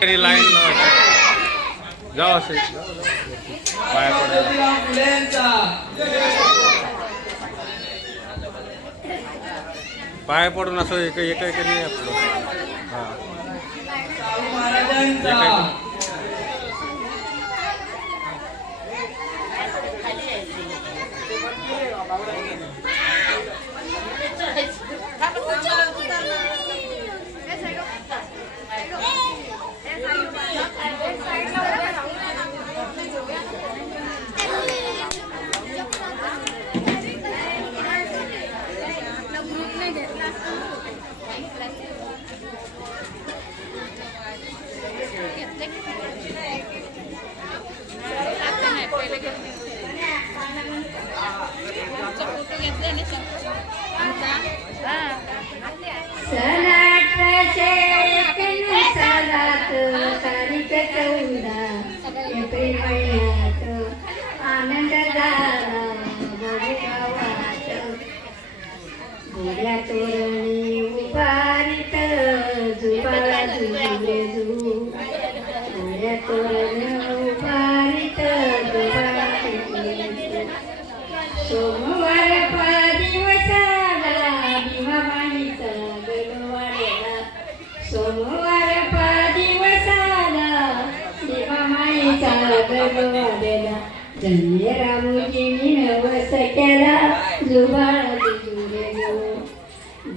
तरी लाईन जाऊ असे पाया पडायला पाया पडून असं एक एक एक नाही आपलं हां आनंददान महिन्यात आनंद धन्य रामजी नवस केला जुबाळा जुजुरे गो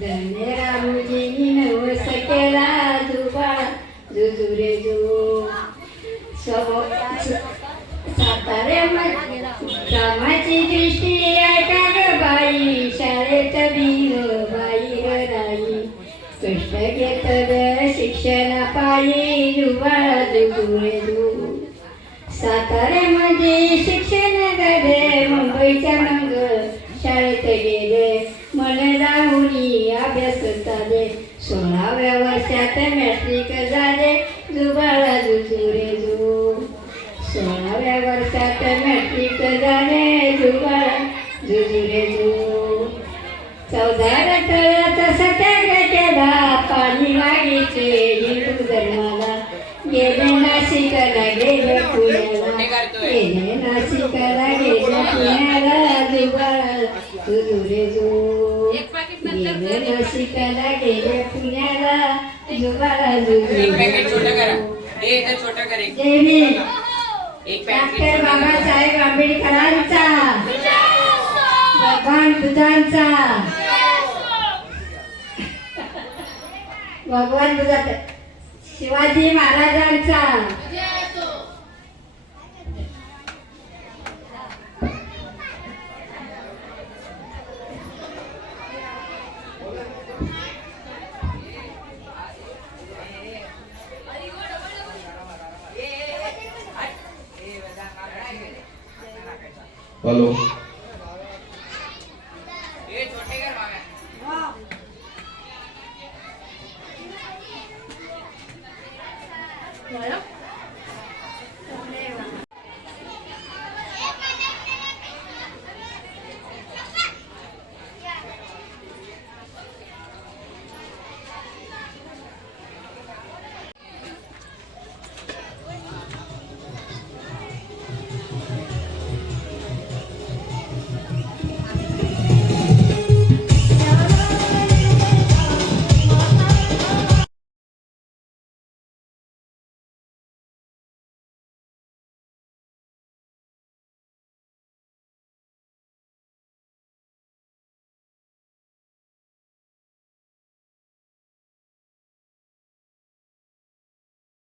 धन्य रामजी नवस केला जुबाळा जुजुरे जो समोर साताऱ्यामध्ये कामाची दृष्टी ऐका बाई शाळेत वीर बाई ग कष्ट घेत शिक्षण पायी जुबाळ जुजुरे जो साताऱ्यामध्ये सोळाव्या वर्षात मॅट्रिक झाले. जुबाळा जुजुरे जू सोळाव्या वर्षात मॅट्रिक झाले. जुबाळा जुजुरे जू चौदा तळ्याचा सत्याग्रह केला. पाणी मागितले हिंदू धर्माला गेले नाशिकला गेले पुण्याला. गेले नाशिकला गेले पुण्याला. जुबाळा जुजुरे जू गेले नाशिकला गेले पुण्याला. डॉक्टर बाबासाहेब आंबेडकरांचा. भगवान बुद्धांचा. भगवान बुद्ध शिवाजी महाराजांचा. Hello Yeah.